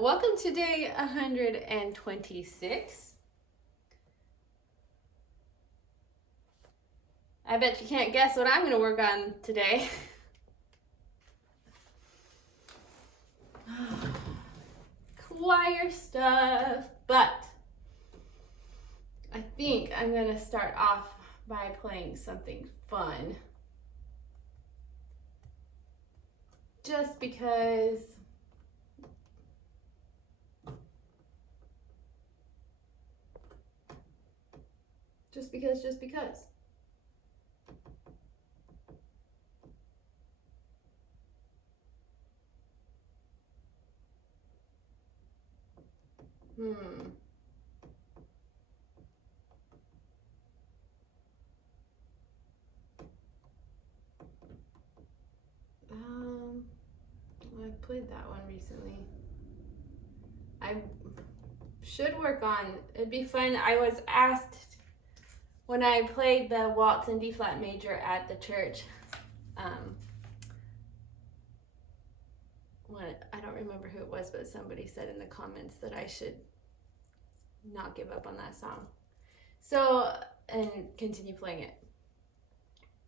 Welcome to day 126. I bet you can't guess what I'm going to work on today. Choir stuff, but I think I'm going to start off by playing something fun. Just because just because. I played that one recently. I should work on, it'd be fun. I was asked when I played the Waltz in D flat major at the church, I don't remember who it was, but somebody said in the comments that I should not give up on that song. So, and continue playing it.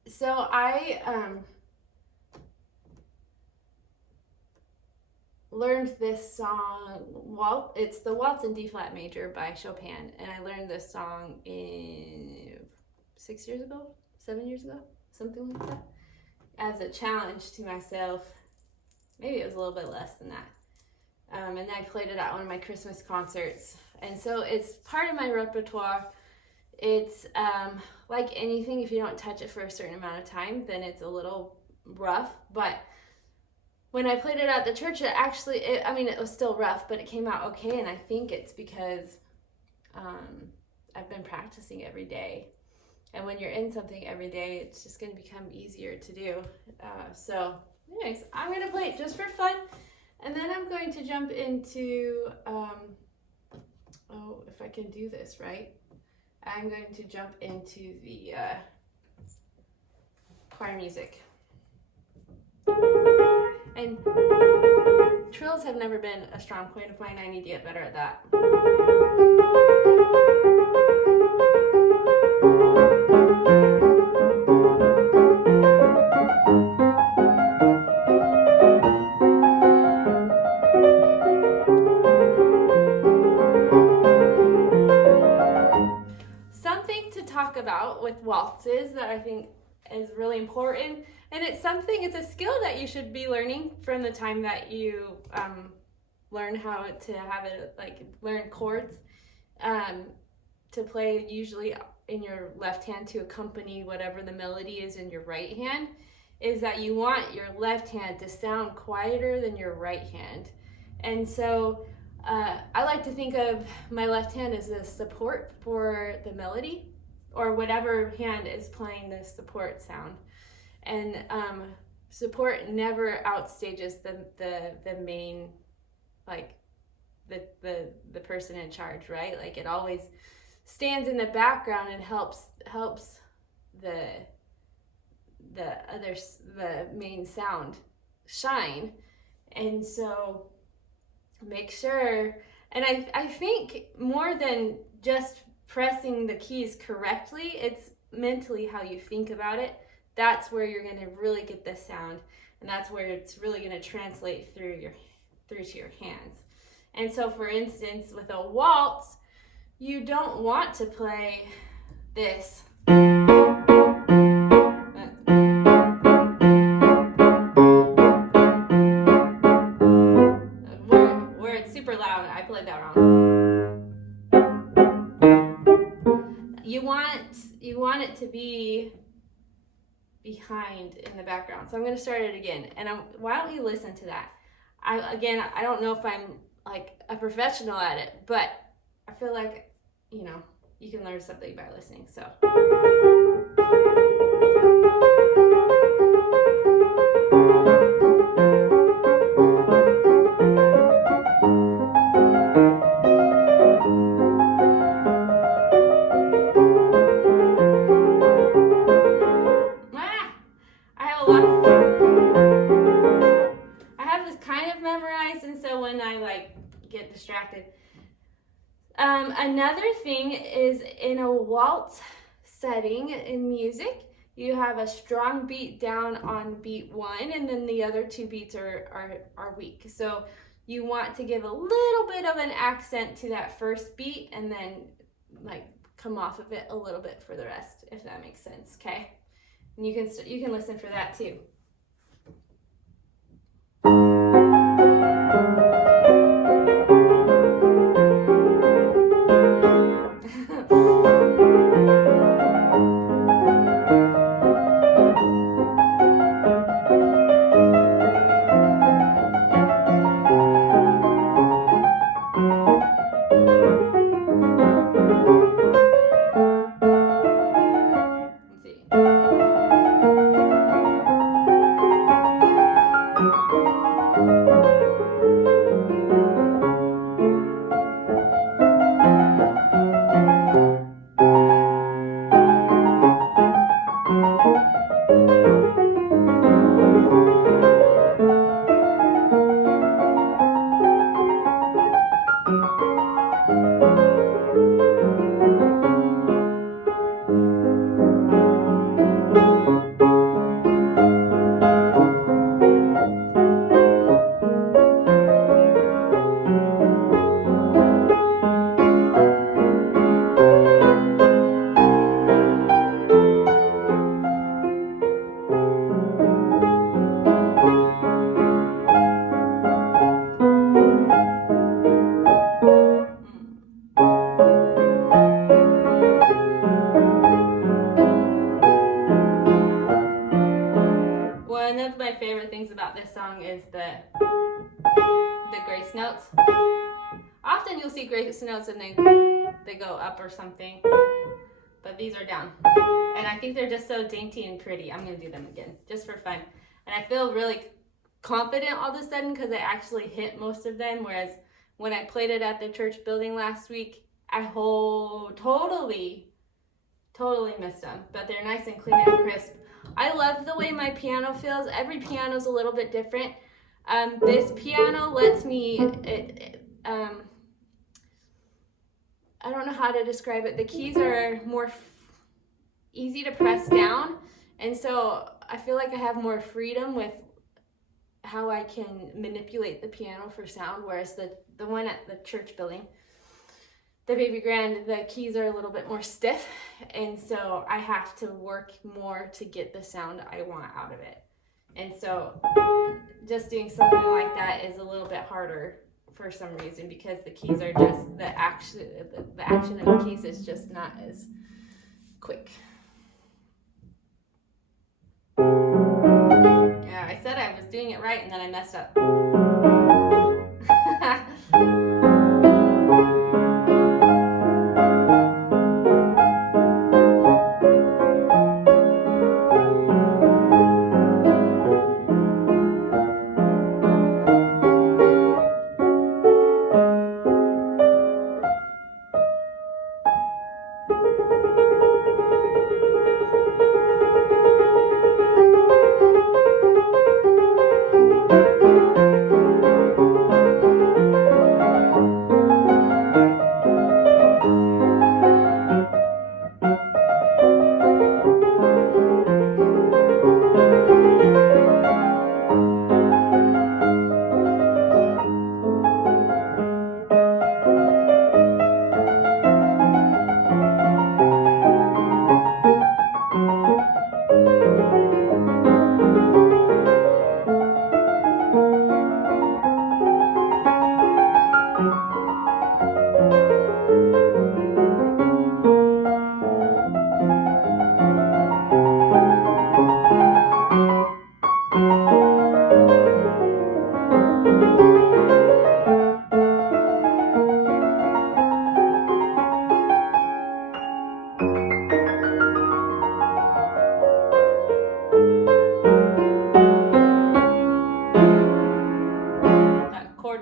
So I learned this song, it's the Waltz in D flat major by Chopin, and I learned this song in 7 years ago, something like that, as a challenge to myself. Maybe it was a little bit less than that. And then I played it at one of my Christmas concerts. And so it's part of my repertoire. It's like anything, if you don't touch it for a certain amount of time, then it's a little rough. But when I played it at the church, it was still rough, but it came out okay. And I think it's because I've been practicing every day. And when you're in something every day, it's just going to become easier to do. So anyways, I'm going to play it just for fun. And then I'm going to jump into, if I can do this right, I'm going to jump into the choir music. And trills have never been a strong point of mine. I need to get better at that. Something to talk about with waltzes that I think is really important, and it's a skill that you should be learning from the time that you learn how to have it, learn chords to play usually in your left hand to accompany whatever the melody is in your right hand, is that you want your left hand to sound quieter than your right hand. And so I like to think of my left hand as a support for the melody, or whatever hand is playing the support sound. And support never outstages the main, the person in charge, right? Like, it always stands in the background and helps the main sound shine. And so make sure, and I think more than just pressing the keys correctly, it's mentally how you think about it. That's where you're going to really get the sound, and that's where it's really going to translate through to your hands. And so, for instance, with a waltz, you don't want to play this. Where it's super loud. I played that wrong. You want it to be behind in the background. So I'm going to start it again. And why don't you listen to that? I don't know if I'm like a professional at it, but I feel like, you can learn something by listening. So. I have this kind of memorized, and so when I get distracted. Another thing is in a waltz setting in music, you have a strong beat down on beat 1, and then the other 2 beats are weak. So you want to give a little bit of an accent to that first beat and then like come off of it a little bit for the rest, if that makes sense, okay? And you can listen for that too. One of my favorite things about this song is the grace notes. Often you'll see grace notes and they go up or something, but these are down. And I think they're just so dainty and pretty. I'm going to do them again, just for fun. And I feel really confident all of a sudden because I actually hit most of them, whereas when I played it at the church building last week, I totally missed them. But they're nice and clean and crisp. I love the way my piano feels. Every piano is a little bit different. This piano lets me, I don't know how to describe it. The keys are more easy to press down. And so I feel like I have more freedom with how I can manipulate the piano for sound. Whereas the one at the church building, the baby grand, the keys are a little bit more stiff, and so I have to work more to get the sound I want out of it. And so just doing something like that is a little bit harder for some reason because the keys are just, the action of the keys is just not as quick. Yeah, I said I was doing it right and then I messed up.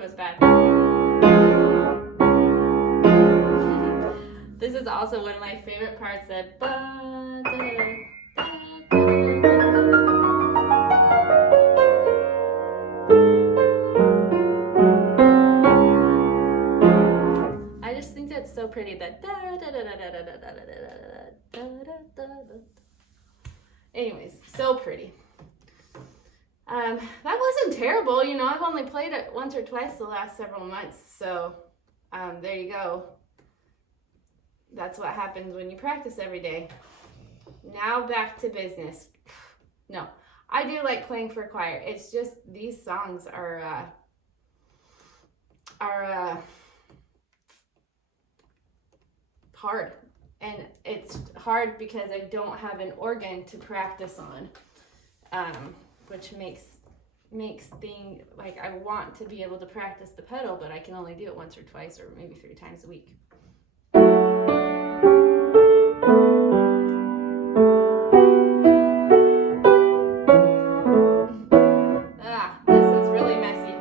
Was bad. This is also one of my favorite parts, that is so pretty. The da da da da da da da da da da da da. Anyways, so pretty. That wasn't terrible, you know. I've only played it once or twice the last several months, so there you go. That's what happens when you practice every day. Now back to business. No, I do like playing for choir. It's just these songs are hard, and it's hard because I don't have an organ to practice on, which makes things like I want to be able to practice the pedal, but I can only do it once or twice or maybe 3 times a week. This is really messy.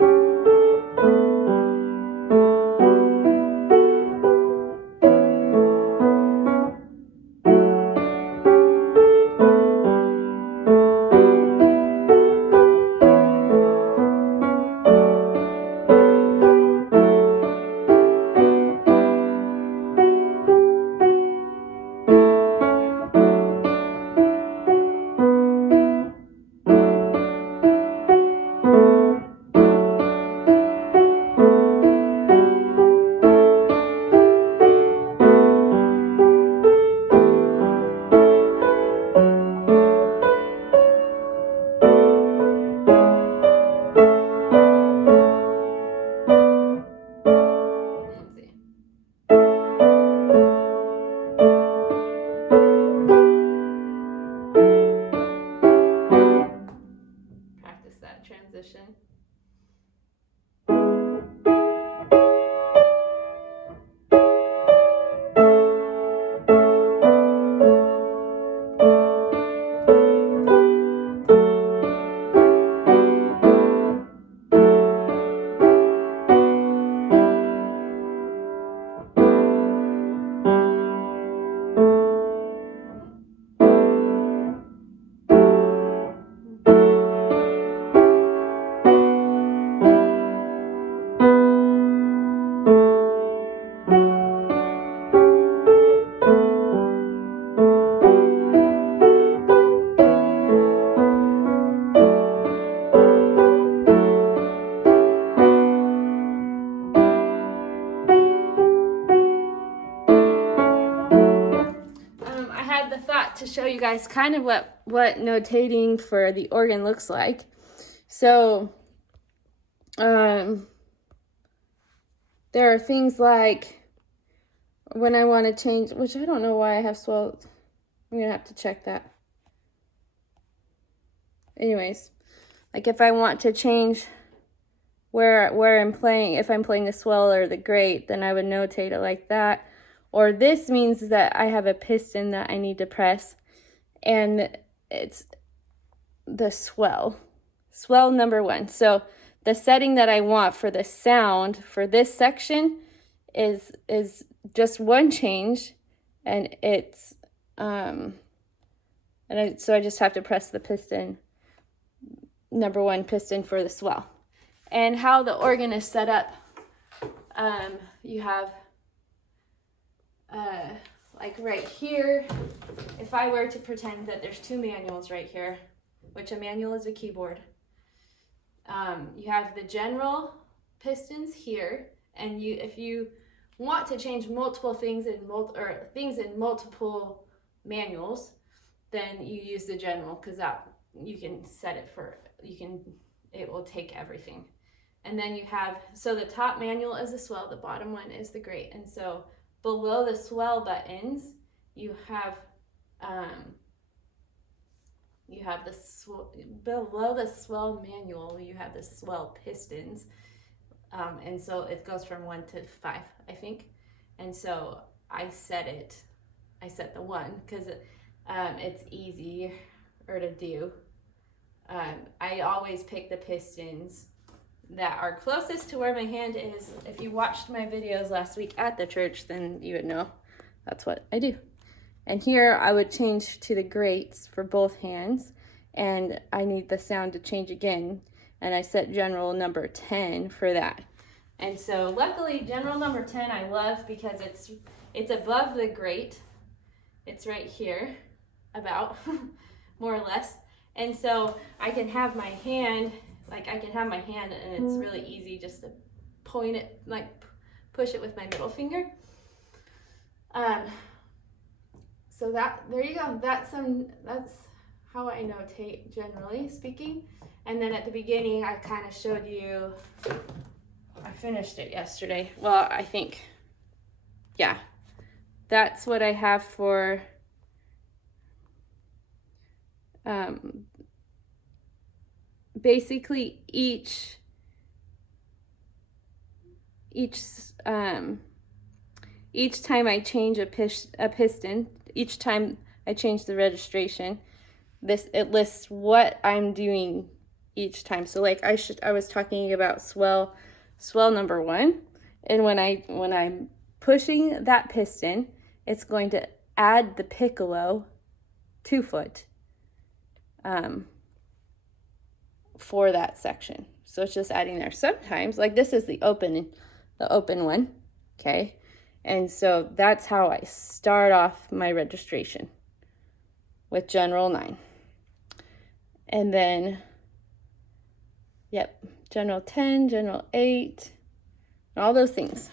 Transition. To show you guys kind of what notating for the organ looks like. So there are things like when I want to change, which I don't know why I have swelled. I'm gonna have to check that. Anyways, like if I want to change where I'm playing, if I'm playing the swell or the great, then I would notate it like that. Or this means that I have a piston that I need to press, and it's the swell number 1. So the setting that I want for the sound for this section is just one change, and it's so I just have to press the piston, number 1 piston for the swell. And how the organ is set up, you have like right here, if I were to pretend that there's 2 manuals right here, which a manual is a keyboard, you have the general pistons here, and if you want to change multiple things in multiple manuals, then you use the general, because that you can set it for, it will take everything. And then you have, so the top manual is the swell, the bottom one is the great, and so below the swell buttons, you have below the swell manual, you have the swell pistons, and so it goes from 1 to 5, I think. And so I set the 1 because it's easier to do. I always pick the pistons that are closest to where my hand is. If you watched my videos last week at the church, then you would know that's what I do. And here I would change to the greats for both hands, and I need the sound to change again, and I set general number 10 for that. And so luckily general number 10 I love because it's above the grate. It's right here, about, more or less. And so I can have my hand, and it's really easy just to point it, like push it with my middle finger. So there you go. That's how I notate, generally speaking. And then at the beginning, I kind of showed you, I finished it yesterday. Well, I think, yeah, that's what I have for basically each time I change a piston, each time I change the registration, it lists what I'm doing each time. So like I was talking about swell number 1, and when I'm pushing that piston, it's going to add the piccolo 2 foot for that section. So it's just adding there. Sometimes, like this is the open one, okay? And so that's how I start off my registration with general 9. And then, yep, general 10, general 8, all those things.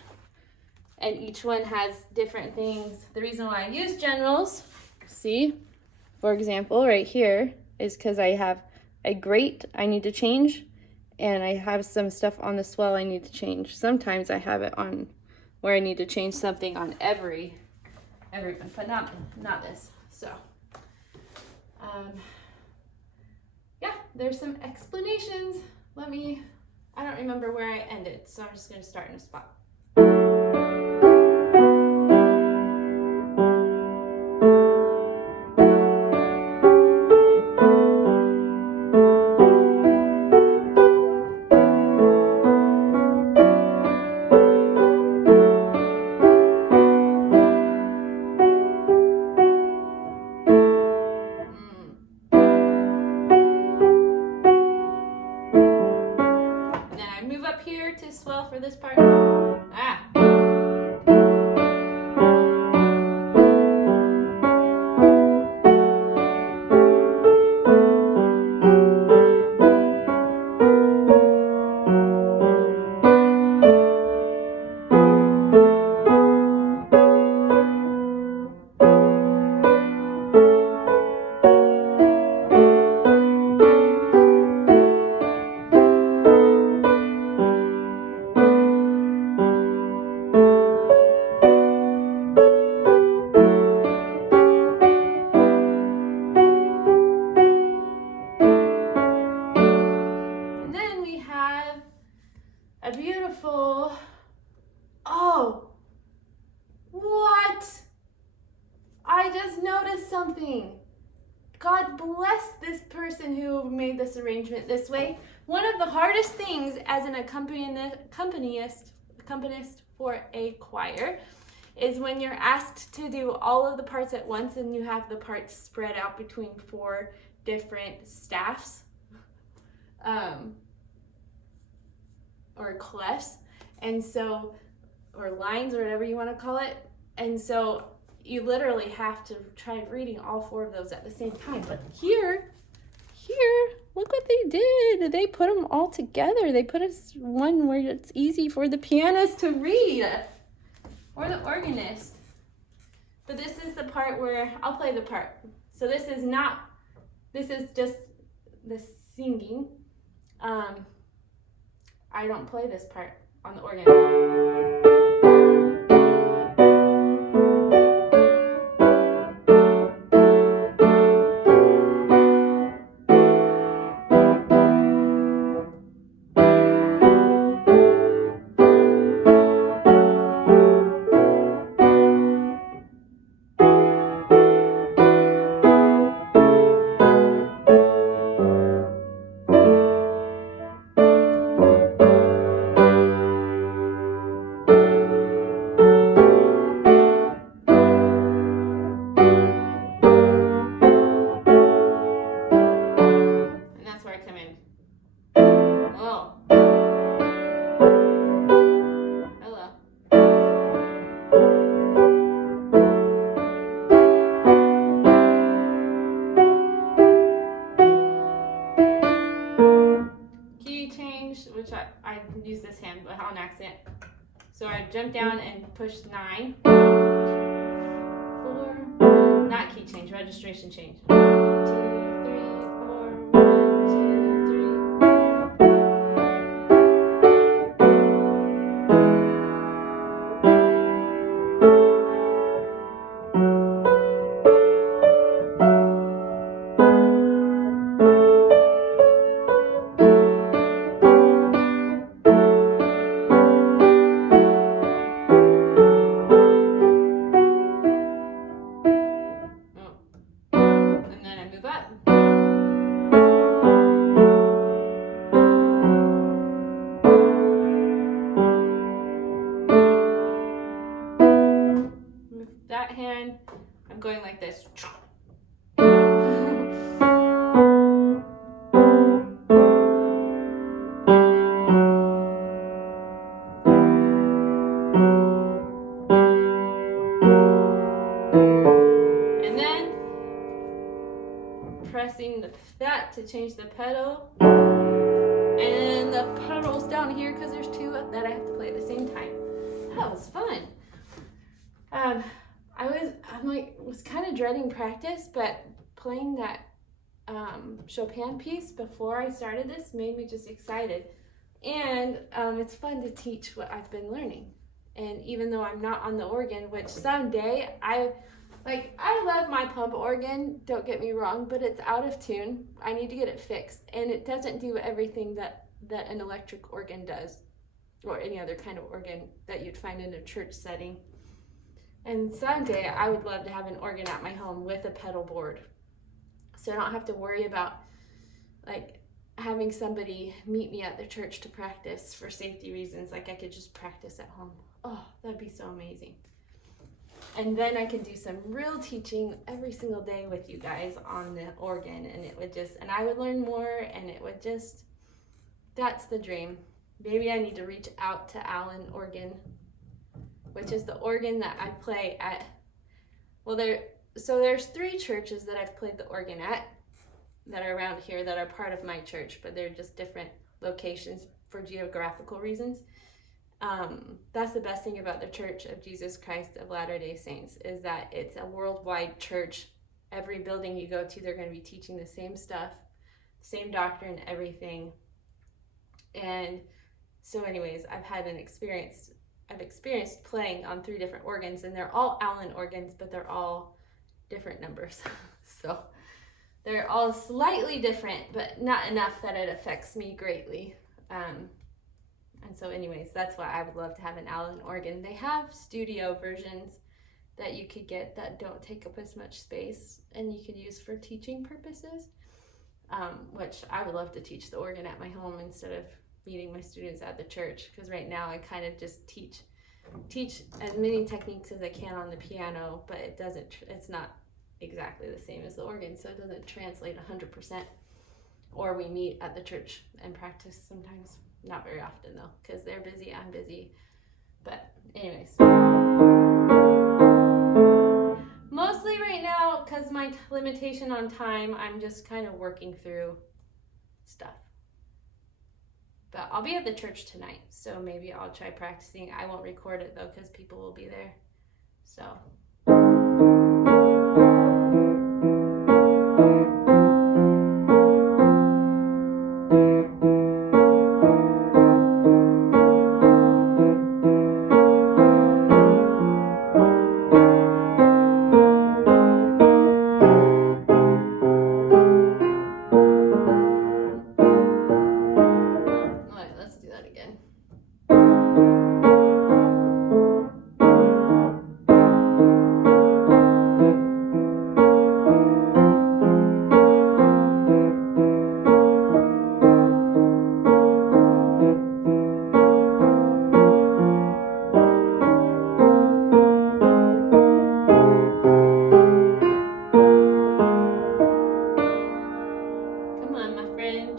And each one has different things. The reason why I use generals, see, for example, right here, is because I have a grate I need to change, and I have some stuff on the swell I need to change. Sometimes I have it on where I need to change something on every one, but not this. So, yeah, there's some explanations. I don't remember where I ended, so I'm just gonna start in a spot. To swell for this part. A beautiful, oh, what? I just noticed something. God bless this person who made this arrangement this way. One of the hardest things as an accompanist for a choir is when you're asked to do all of the parts at once and you have the parts spread out between 4 different staffs. Or clefs, and so, or lines, or whatever you want to call it. And so you literally have to try reading all 4 of those at the same time. But here, look what they did. They put them all together. They put one where it's easy for the pianist to read, or the organist. But this is the part where I'll play the part. So this is just the singing. I don't play this part on the organ. which I use this hand but on accident. So I jump down and push 9, 4, not key change, registration change. 1, 2, 3, 4, 1, that hand, I'm going like this. And then pressing that to change the pedal. And the pedal's down here because there's 2 that I have to play at the same time. That was fun. Was kind of dreading practice, but playing that Chopin piece before I started this made me just excited. And it's fun to teach what I've been learning. And even though I'm not on the organ, which someday I love my pump organ, don't get me wrong, but it's out of tune. I need to get it fixed. And it doesn't do everything that an electric organ does, or any other kind of organ that you'd find in a church setting. And someday I would love to have an organ at my home with a pedal board, so I don't have to worry about like having somebody meet me at the church to practice for safety reasons. Like I could just practice at home. Oh, that'd be so amazing. And then I can do some real teaching every single day with you guys on the organ, and and I would learn more, and that's the dream. Maybe I need to reach out to Allen Organ, which is the organ that I play at. Well, there's 3 churches that I've played the organ at that are around here that are part of my church, but they're just different locations for geographical reasons. That's the best thing about the Church of Jesus Christ of Latter-day Saints, is that it's a worldwide church. Every building you go to, they're going to be teaching the same stuff, same doctrine, everything. And so anyways, I've experienced playing on 3 different organs, and they're all Allen organs, but they're all different numbers. So they're all slightly different, but not enough that it affects me greatly. And so anyways, that's why I would love to have an Allen organ. They have studio versions that you could get that don't take up as much space, and you could use for teaching purposes, which I would love to teach the organ at my home instead of meeting my students at the church, because right now I kind of just teach as many techniques as I can on the piano, but it's not exactly the same as the organ, so it doesn't translate 100%. Or we meet at the church and practice sometimes. Not very often though, because they're busy, I'm busy. But anyways, mostly right now, because my limitation on time, I'm just kind of working through stuff. But I'll be at the church tonight, so maybe I'll try practicing. I won't record it though, because people will be there. So.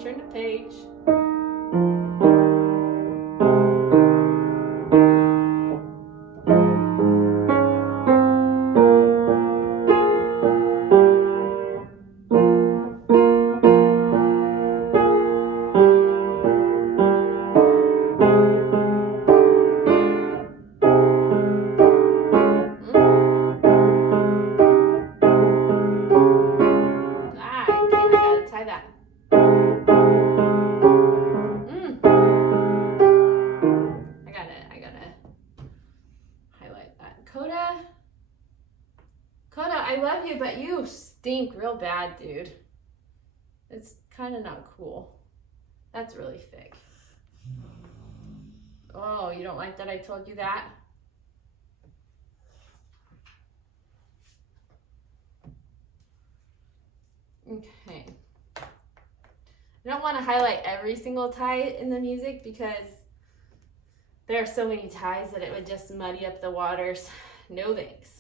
Turn the page. you, but you stink real bad, dude. It's kind of not cool. That's really thick. Oh, you don't like that I told you that? Okay. I don't want to highlight every single tie in the music because there are so many ties that it would just muddy up the waters. No thanks.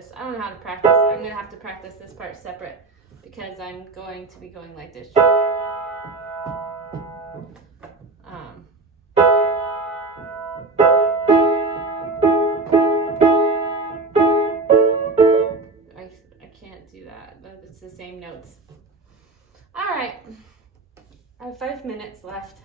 practice. I don't know how to practice. I'm going to have to practice this part separate because I'm going to be going like this. I can't do that. It's the same notes. All right. I have 5 minutes left.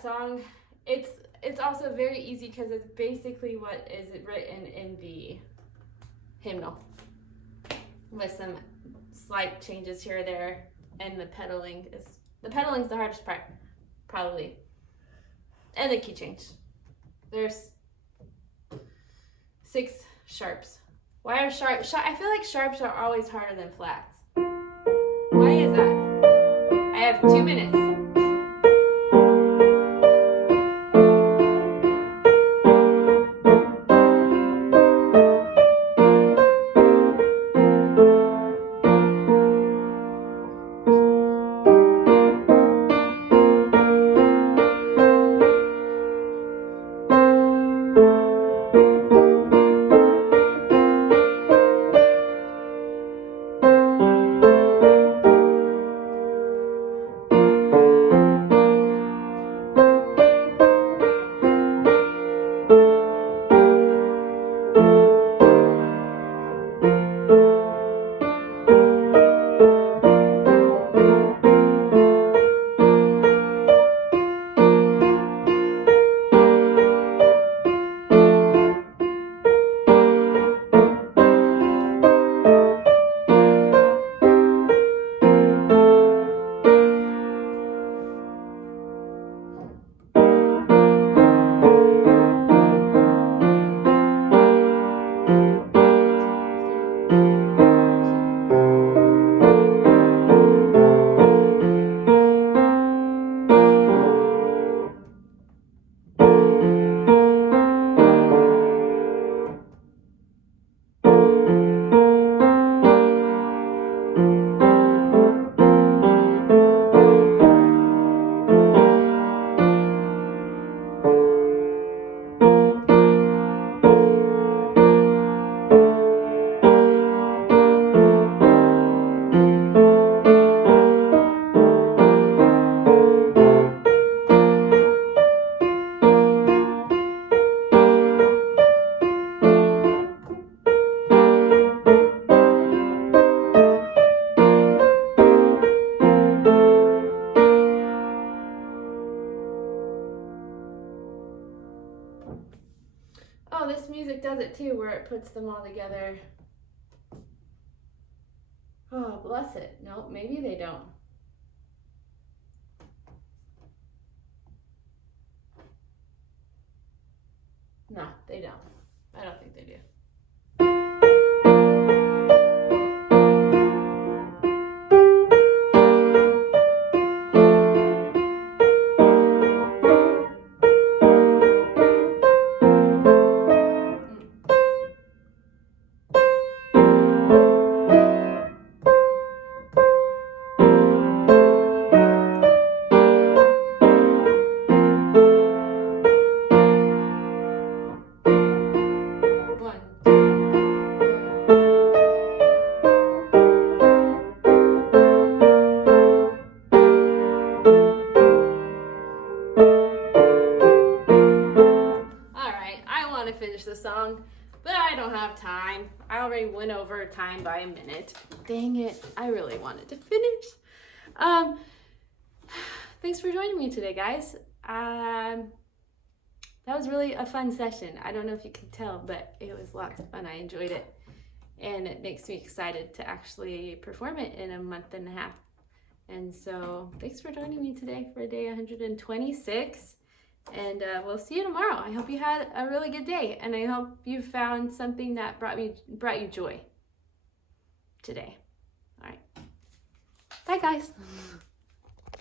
Song. It's also very easy because it's basically what is written in the hymnal with some slight changes here or there, and the pedaling's the hardest part, probably, and the key change. There's 6 sharps. Why are sharps? I feel like sharps are always harder than flats. Why is that? I have 2 minutes. too, where it puts them all together. Oh, bless it. No, maybe they don't. No, they don't. I don't think they do. Finish the song, but I don't have time. I already went over time by a minute. Dang it, I really wanted to finish. Thanks for joining me today, guys. That was really a fun session. I don't know if you can tell, but it was lots of fun. I enjoyed it, and it makes me excited to actually perform it in a month and a half. And so thanks for joining me today for day 126. And we'll see you tomorrow. I hope you had a really good day, and I hope you found something that brought you joy today. All right. Bye, guys.